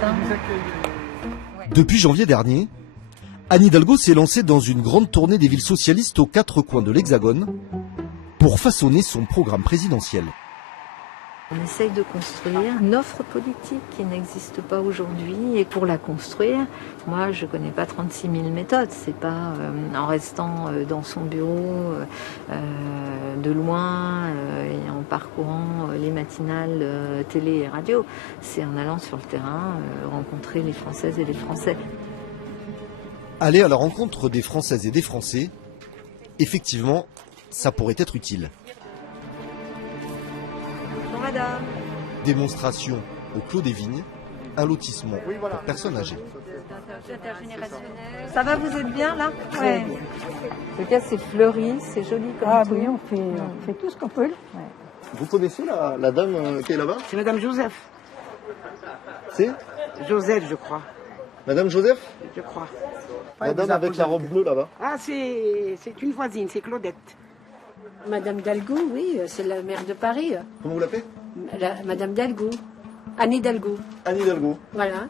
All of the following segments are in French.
ça. Depuis janvier dernier, Anne Hidalgo s'est lancée dans une grande tournée des villes socialistes aux quatre coins de l'Hexagone pour façonner son programme présidentiel. On essaye de construire une offre politique qui n'existe pas aujourd'hui. Et pour la construire, moi je ne connais pas 36 000 méthodes. C'est pas en restant dans son bureau de loin et en parcourant les matinales télé et radio. C'est en allant sur le terrain rencontrer les Françaises et les Français. Aller à la rencontre des Françaises et des Français, effectivement, ça pourrait être utile. Bonjour madame. Démonstration au Clos des Vignes, un lotissement pour personnes âgées. Ça va, vous êtes bien là? Ouais. En tout cas, c'est fleuri, c'est joli comme tout. Oui, on fait tout ce qu'on peut. Ouais. Vous connaissez la dame qui est là-bas? C'est Madame Joseph. C'est Joseph, je crois. Madame Joseph? Je crois. La dame avec la robe bleue là-bas. Ah, c'est une voisine, c'est Claudette. Madame Dalgou, oui, c'est la maire de Paris. Comment vous l'appelez? Madame Dalgou. Anne Hidalgo. Anne Hidalgo. Voilà.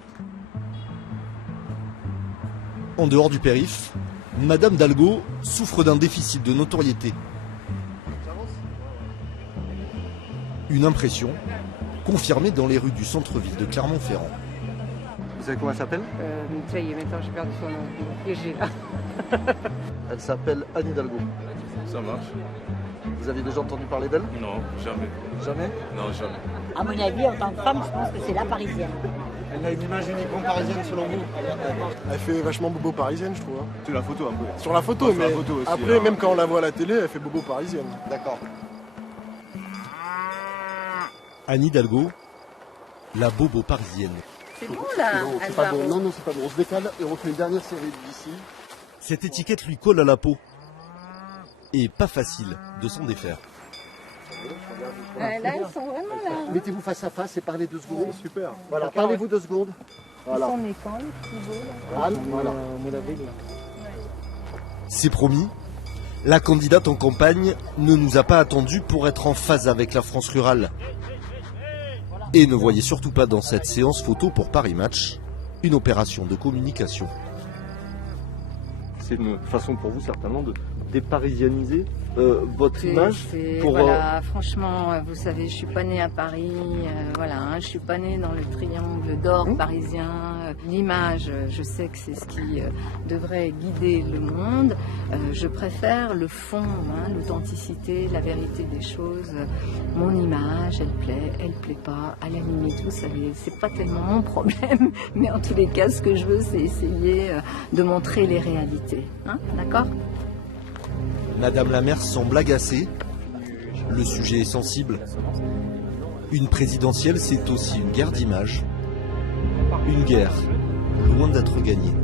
En dehors du périph', Madame Dalgo souffre d'un déficit de notoriété. Une impression confirmée dans les rues du centre-ville de Clermont-Ferrand. Vous savez comment elle s'appelle? Ça y est, maintenant j'ai perdu son nom. Piégé là. Elle s'appelle Anne Hidalgo. Ça marche? Vous avez déjà entendu parler d'elle? Non, jamais. Jamais? Non, jamais. À mon avis, en tant que femme, je pense que c'est la parisienne. Elle a une image uniquement parisienne selon vous? Elle fait vachement bobo parisienne, je trouve. Tu la photo un peu. Sur la photo, Sur mais la photo aussi, après, hein. même quand on la voit à la télé, elle fait bobo parisienne. D'accord. Anne Hidalgo, la bobo parisienne. C'est bon là, Non, c'est pas bon. Non, non, c'est pas bon. On se décale et on refait une dernière série d'ici. Cette étiquette lui colle à la peau. Et pas facile de s'en défaire. Là, ils sont vraiment là. Mettez-vous face à face et parlez 2 secondes. Super. Voilà, parlez-vous 2 secondes. Voilà. Ils sont nés quand, les petits beaux là? Anne, voilà. C'est promis, la candidate en campagne ne nous a pas attendus pour être en phase avec la France rurale. Et ne voyez surtout pas dans cette séance photo pour Paris Match une opération de communication. C'est une façon pour vous certainement de déparisianiser votre image. Pour, voilà, franchement, vous savez, je suis pas née à Paris, voilà, hein, je suis pas née dans le triangle d'or parisien. L'image, je sais que c'est ce qui devrait guider le monde. Je préfère le fond, hein, l'authenticité, la vérité des choses. Mon image, elle plaît pas. À la limite, vous savez, c'est pas tellement mon problème, mais en tous les cas, ce que je veux, c'est essayer de montrer les réalités, hein, d'accord? Madame la maire semble agacée. Le sujet est sensible. Une présidentielle, c'est aussi une guerre d'image. Une guerre loin d'être gagnée.